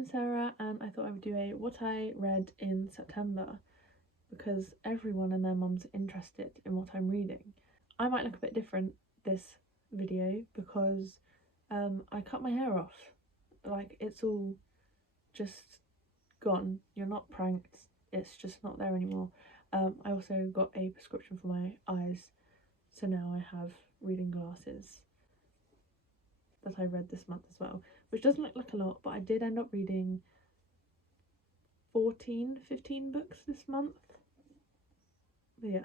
I'm Sarah, and I thought I would do a what I read in September because everyone and their mum's interested in what I'm reading. I might look a bit different this video because I cut my hair off. Like, it's all just gone. You're not pranked, it's just not there anymore. I also got a prescription for my eyes, so now I have reading glasses that I read this month as well, which doesn't look like a lot, but I did end up reading 15 books this month. But yeah,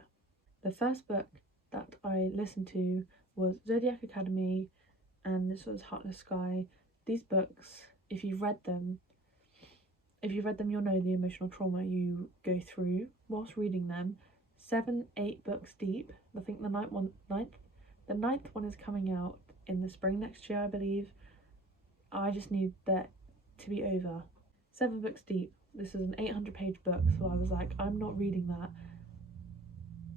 the first book that I listened to was Zodiac Academy, and this was Heartless Sky. These books, if you've read them, you'll know the emotional trauma you go through whilst reading them. 8 books deep. I think the ninth one is coming out in the spring next year, I believe. I just need that to be over. 7 books deep. This is an 800-page book, so I was like, I'm not reading that,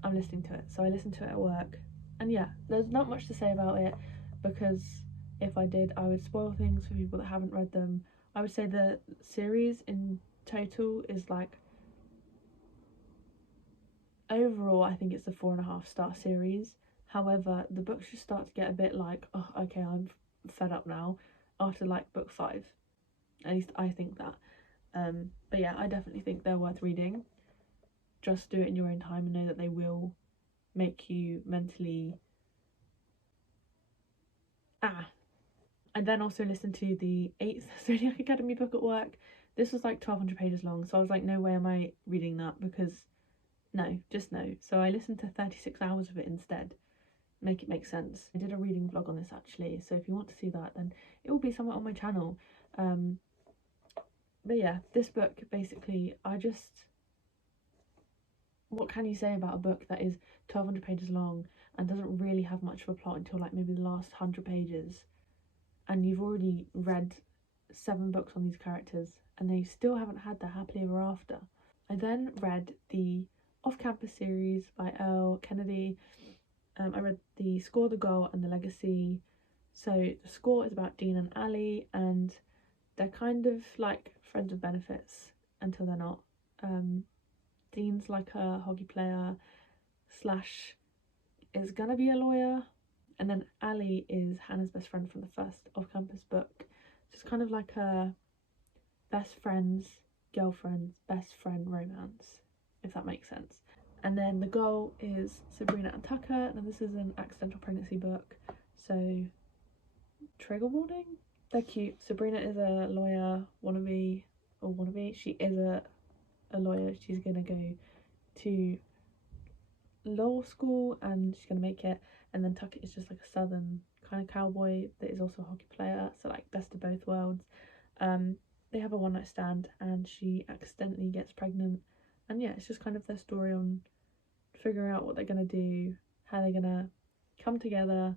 I'm listening to it. So I listened to it at work, and yeah, there's not much to say about it because if I did, I would spoil things for people that haven't read them. I would say the series in total is like, overall I think it's a 4.5-star series. However, the books just start to get a bit like, oh, okay, I'm fed up now after like book 5. At least I think that. But yeah, I definitely think they're worth reading. Just do it in your own time and know that they will make you mentally I then also listened to the 8th Zodiac Academy book at work. This was like 1200 pages long, so I was like, no way am I reading that, because no, just no. So I listened to 36 hours of it instead. Make it make sense. I did a reading vlog on this actually, so if you want to see that, then it will be somewhere on my channel. But yeah, this book basically, what can you say about a book that is 1200 pages long and doesn't really have much of a plot until like maybe the last 100 pages, and you've already read 7 books on these characters and they still haven't had their happily ever after. I then read the Off-Campus series by Earl Kennedy. I read The Score, The Goal and The Legacy. So The Score is about Dean and Ali, and they're kind of like friends with benefits until they're not. Dean's like a hockey player slash is gonna be a lawyer, and then Ali is Hannah's best friend from the first Off-Campus book. Just kind of like a best friends, girlfriends, best friend romance, if that makes sense. And then The Goal is Sabrina and Tucker. Now this is an accidental pregnancy book, so trigger warning. They're cute. Sabrina is a lawyer wannabe. She is a lawyer. She's gonna go to law school and she's gonna make it. And then Tucker is just like a southern kind of cowboy that is also a hockey player, so like best of both worlds. They have a one-night stand and she accidentally gets pregnant, and yeah, it's just kind of their story on figuring out what they're gonna do, how they're gonna come together.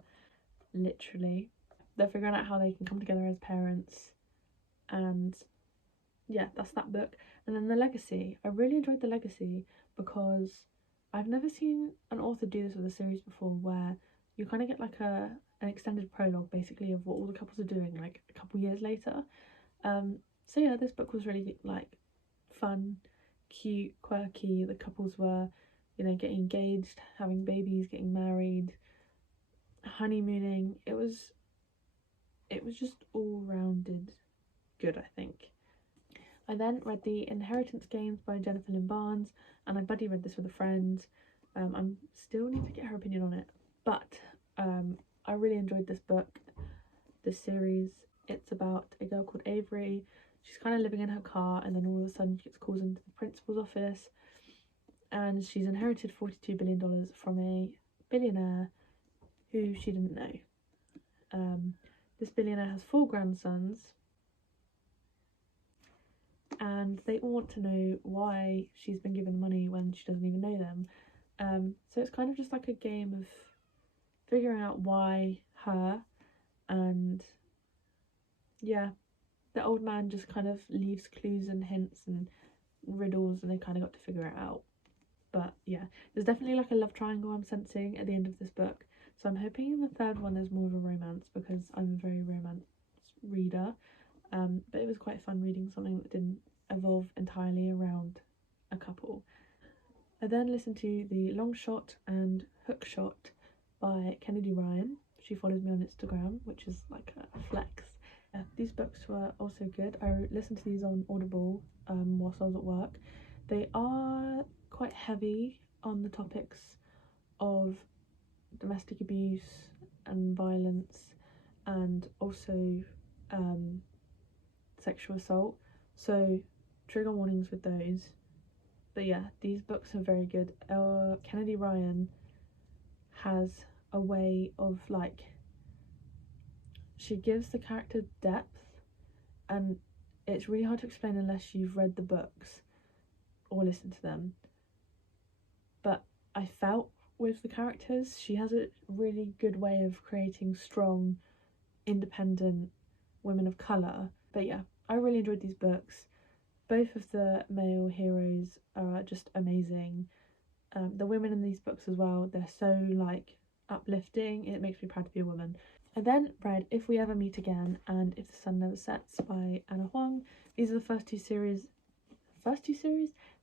Literally, they're figuring out how they can come together as parents, and yeah, that's that book. And then The Legacy, I really enjoyed The Legacy because I've never seen an author do this with a series before, where you kind of get like an extended prologue basically of what all the couples are doing like a couple years later. So yeah, this book was really like fun, cute, quirky. The couples were, you know, getting engaged, having babies, getting married, honeymooning. It was just all rounded good, I think. I then read The Inheritance Games by Jennifer Lynn Barnes, and I buddy read this with a friend. I'm still need to get her opinion on it, but I really enjoyed this book, this series. It's about a girl called Avery. She's kind of living in her car, and then all of a sudden she gets called into the principal's office, and she's inherited $42 billion from a billionaire who she didn't know. This billionaire has 4 grandsons, and they all want to know why she's been given money when she doesn't even know them. So it's kind of just like a game of figuring out why her, and yeah, the old man just kind of leaves clues and hints and riddles, and they kind of got to figure it out. But yeah, there's definitely like a love triangle I'm sensing at the end of this book, so I'm hoping in the 3rd one there's more of a romance, because I'm a very romance reader. but it was quite fun reading something that didn't evolve entirely around a couple. I then listened to The Long Shot and Hook Shot by Kennedy Ryan. She follows me on Instagram, which is like a flex. These books were also good. I listened to these on Audible whilst I was at work. They are quite heavy on the topics of domestic abuse and violence, and also sexual assault, so trigger warnings with those. But yeah, these books are very good. Kennedy Ryan has a way of like, she gives the character depth, and it's really hard to explain unless you've read the books or listened to them. But I felt with the characters, she has a really good way of creating strong, independent women of colour. But yeah, I really enjoyed these books. Both of the male heroes are just amazing. The women in these books as well, they're so like uplifting. It makes me proud to be a woman. I then read If We Ever Meet Again and If the Sun Never Sets by Anna Huang. These are the first two series.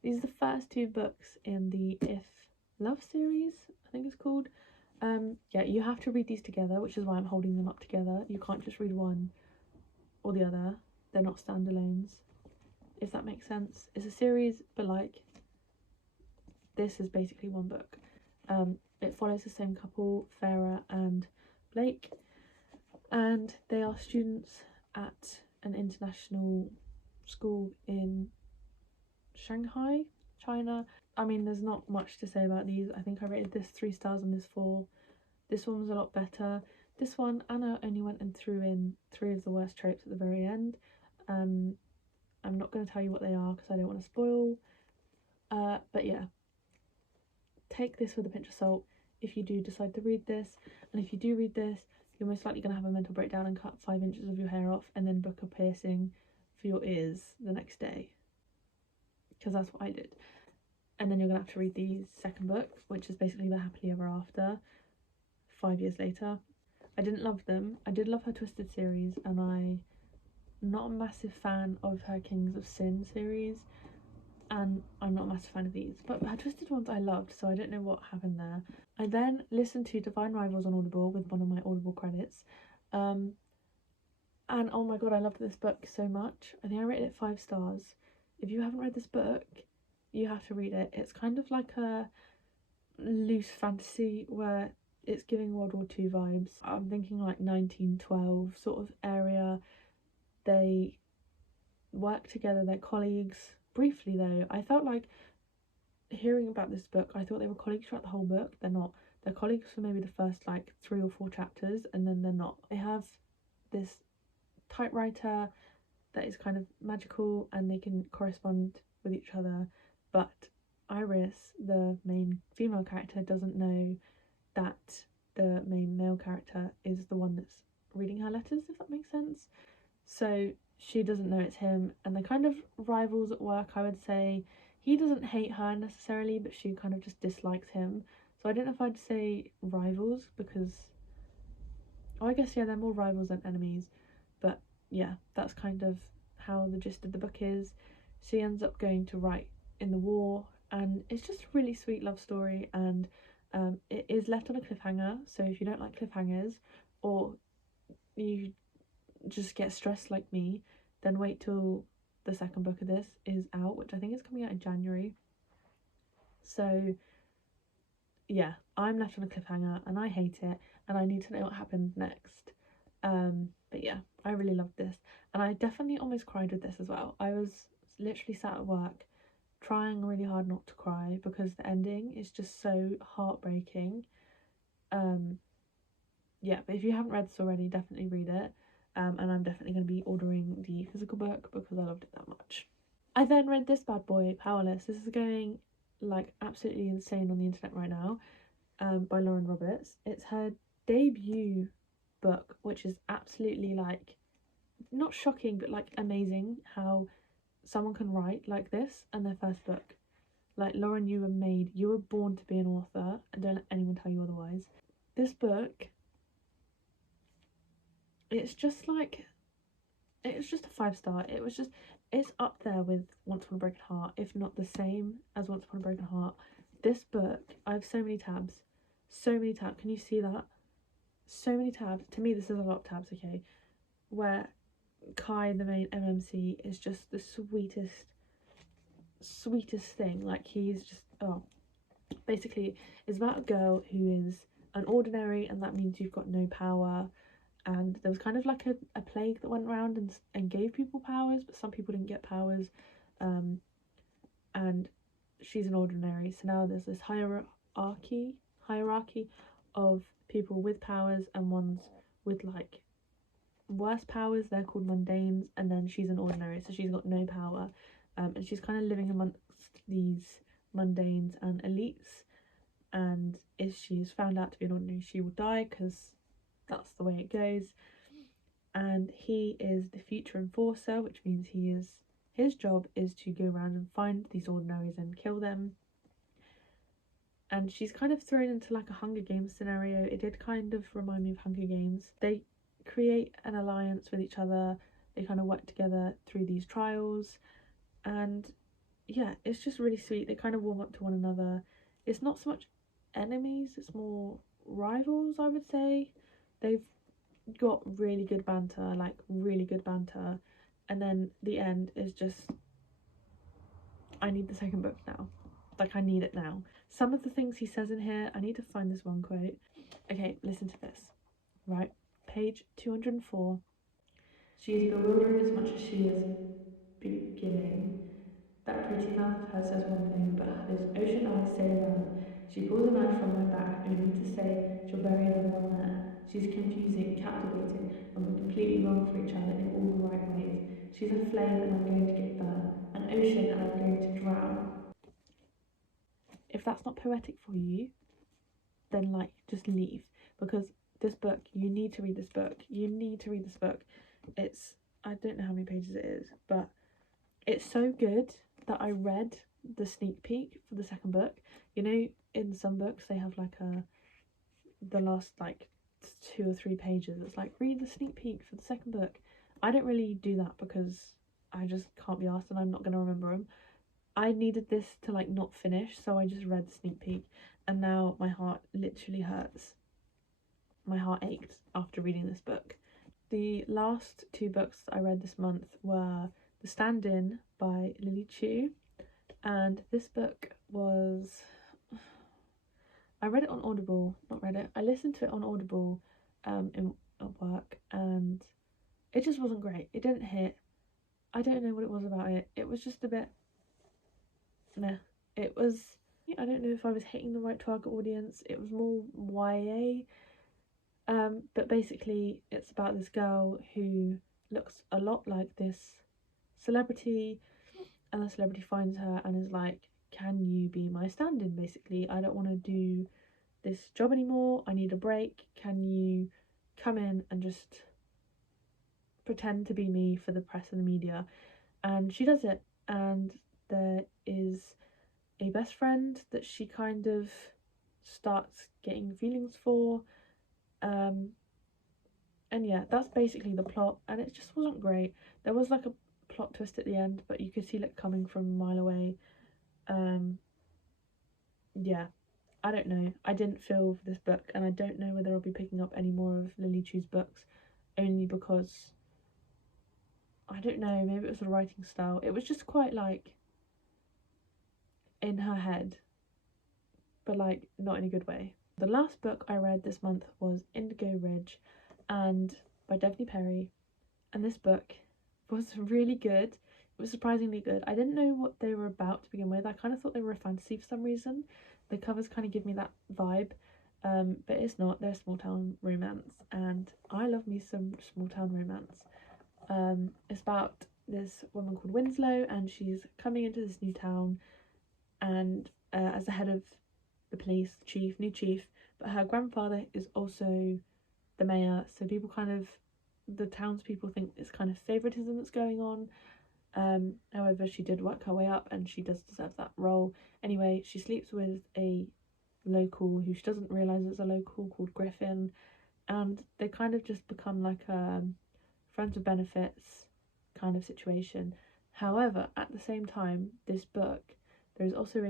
These are the first two books in the If Love series, I think it's called. Yeah, you have to read these together, which is why I'm holding them up together. You can't just read one or the other. They're not standalones, if that makes sense. It's a series, but like, this is basically one book. It follows the same couple, Farah and Blake, and they are students at an international school in Shanghai, China. I mean, there's not much to say about these. I think I rated this 3 stars and this 4. This one was a lot better. This one, Anna only went and threw in 3 of the worst tropes at the very end. I'm not going to tell you what they are because I don't want to spoil. But yeah, take this with a pinch of salt if you do decide to read this. And if you do read this, you're most likely going to have a mental breakdown and cut 5 inches of your hair off and then book a piercing for your ears the next day. Because that's what I did. And then you're going to have to read the second book, which is basically the Happily Ever After, 5 years later. I didn't love them. I did love her Twisted series, and I'm not a massive fan of her Kings of Sin series, and I'm not a massive fan of these. But her Twisted ones I loved, so I don't know what happened there. I then listened to Divine Rivals on Audible with one of my Audible credits. And oh my god, I loved this book so much. I think I rated it 5 stars. If you haven't read this book, you have to read it. It's kind of like a loose fantasy where it's giving World War II vibes. I'm thinking like 1912 sort of area. They work together, they're colleagues. Briefly though, I felt like hearing about this book, I thought they were colleagues throughout the whole book. They're not. They're colleagues for maybe the first like 3 or 4 chapters, and then they're not. They have this typewriter that is kind of magical and they can correspond with each other, but Iris, the main female character, doesn't know that the main male character is the one that's reading her letters, if that makes sense. So she doesn't know it's him, and they're kind of rivals at work, I would say. He doesn't hate her necessarily, but she kind of just dislikes him. So I don't know if I'd say rivals, because, oh, I guess, yeah, they're more rivals than enemies. But yeah, that's kind of how the gist of the book is. She ends up going to write in the war, and it's just a really sweet love story, and it is left on a cliffhanger. So if you don't like cliffhangers, or you just get stressed like me, then wait till the second book of this is out, which I think is coming out in January. So yeah, I'm left on a cliffhanger and I hate it, and I need to know what happens next. But yeah, I really loved this, and I definitely almost cried with this as well. I was literally sat at work trying really hard not to cry because the ending is just so heartbreaking. Yeah, but if you haven't read this already, definitely read it. And I'm definitely going to be ordering the physical book because I loved it that much. I then read this bad boy, Powerless. This is going like absolutely insane on the internet right now, by Lauren Roberts. It's her debut book, which is absolutely like, not shocking, but like amazing how someone can write like this and their first book. Like, Lauren, you were born to be an author, and don't let anyone tell you otherwise. This book, it's just like it was just a 5 star. It's up there with Once Upon a Broken Heart, if not the same as Once Upon a Broken Heart. This book, I have so many tabs. So many tabs. Can you see that? So many tabs. To me, this is a lot of tabs, okay? Where Kai, the main MMC, is just the sweetest thing. Like, he's just, oh. Basically, it's about a girl who is an ordinary, and that means you've got no power. And there was kind of like a plague that went around and gave people powers, but some people didn't get powers. And she's an ordinary, so now there's this hierarchy of people with powers and ones with like worse powers. They're called mundanes, and then she's an ordinary, so she's got no power. And she's kind of living amongst these mundanes and elites, and if she's found out to be an ordinary, she will die, because that's the way it goes. And he is the future enforcer, which means his job is to go around and find these ordinaries and kill them. And she's kind of thrown into like a Hunger Games scenario. It did kind of remind me of Hunger Games. They create an alliance with each other. They kind of work together through these trials. And yeah, it's just really sweet. They kind of warm up to one another. It's not so much enemies, it's more rivals, I would say. They've got really good banter, like really good banter. And then the end is just, I need the second book now. Like, I need it now. Some of the things he says in here, I need to find this one quote. Okay, listen to this. Right, page 204. She is bewildering as much as she is beginning. That pretty mouth of hers says one thing, but those ocean eyes say another. She pulls a knife from my back, only to say she'll bury another one there. She's confusing, captivating, and we're completely wrong for each other in all the right ways. She's a flame and I'm going to get burned, an ocean and I'm going to drown. If that's not poetic for you, then like just leave, because this book, you need to read this book. You need to read this book. It's, I don't know how many pages it is, but it's so good that I read the sneak peek for the second book. You know, in some books they have like the last like 2 or 3 pages, it's like, read the sneak peek for the second book. I don't really do that because I just can't be asked and I'm not going to remember them. I needed this to like not finish, so I just read the sneak peek, and now my heart literally hurts. My heart ached after reading this book. The last 2 books I read this month were The Stand-In by Lily Chu, and this book was, I read it on Audible, I listened to it on Audible at work, and it just wasn't great. It didn't hit. I don't know what it was about it. It was just a bit meh. It was, I don't know if I was hitting the right target audience. It was more YA. But basically it's about this girl who looks a lot like this celebrity, and the celebrity finds her and is like, can you be my stand-in? Basically, I don't want to do this job anymore, I need a break, can you come in and just pretend to be me for the press and the media? And she does it, and there is a best friend that she kind of starts getting feelings for, and yeah, that's basically the plot, and it just wasn't great. There was like a plot twist at the end, but you could see it coming from a mile away. Yeah, I don't know. I didn't feel for this book, and I don't know whether I'll be picking up any more of Lily Chu's books, only because, I don't know, maybe it was the writing style. It was just quite like in her head, but like not in a good way. The last book I read this month was Indigo Ridge, and by Daphne Perry, and this book was really good. It was surprisingly good. I didn't know what they were about to begin with. I kind of thought they were a fantasy for some reason. The covers kind of give me that vibe, but it's not. They're small town romance, and I love me some small town romance. It's about this woman called Winslow, and she's coming into this new town, and as the head of the police, new chief, but her grandfather is also the mayor, so people kind of, the townspeople think it's kind of favouritism that's going on. However, she did work her way up and she does deserve that role. Anyway, she sleeps with a local who she doesn't realise is a local, called Griffin, and they kind of just become like friends with benefits. kind of situation. However, at the same time, this book, there is also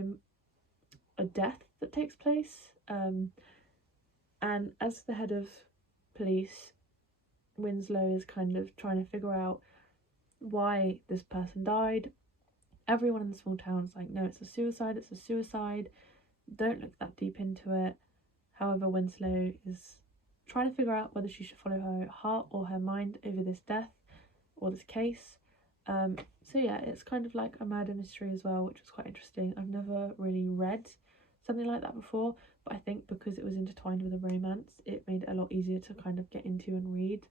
a death that takes place, and as the head of police, Winslow is kind of trying to figure out why this person died. Everyone in the small town is like, no, it's a suicide, it's a suicide, don't look that deep into it. However, Winslow is trying to figure out whether she should follow her heart or her mind over this death or this case. So yeah, it's kind of like a murder mystery as well, which was quite interesting. I've never really read something like that before, but I think because it was intertwined with a romance, it made it a lot easier to kind of get into and read.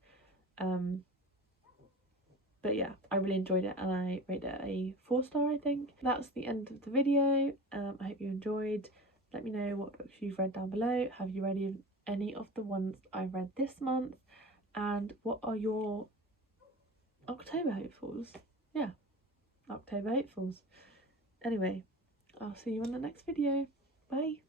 But yeah, I really enjoyed it and I rate it a 4-star, I think. That's the end of the video. I hope you enjoyed. Let me know what books you've read down below. Have you read any of the ones I read this month? And what are your October hopefuls? Yeah, October hopefuls. Anyway, I'll see you in the next video. Bye.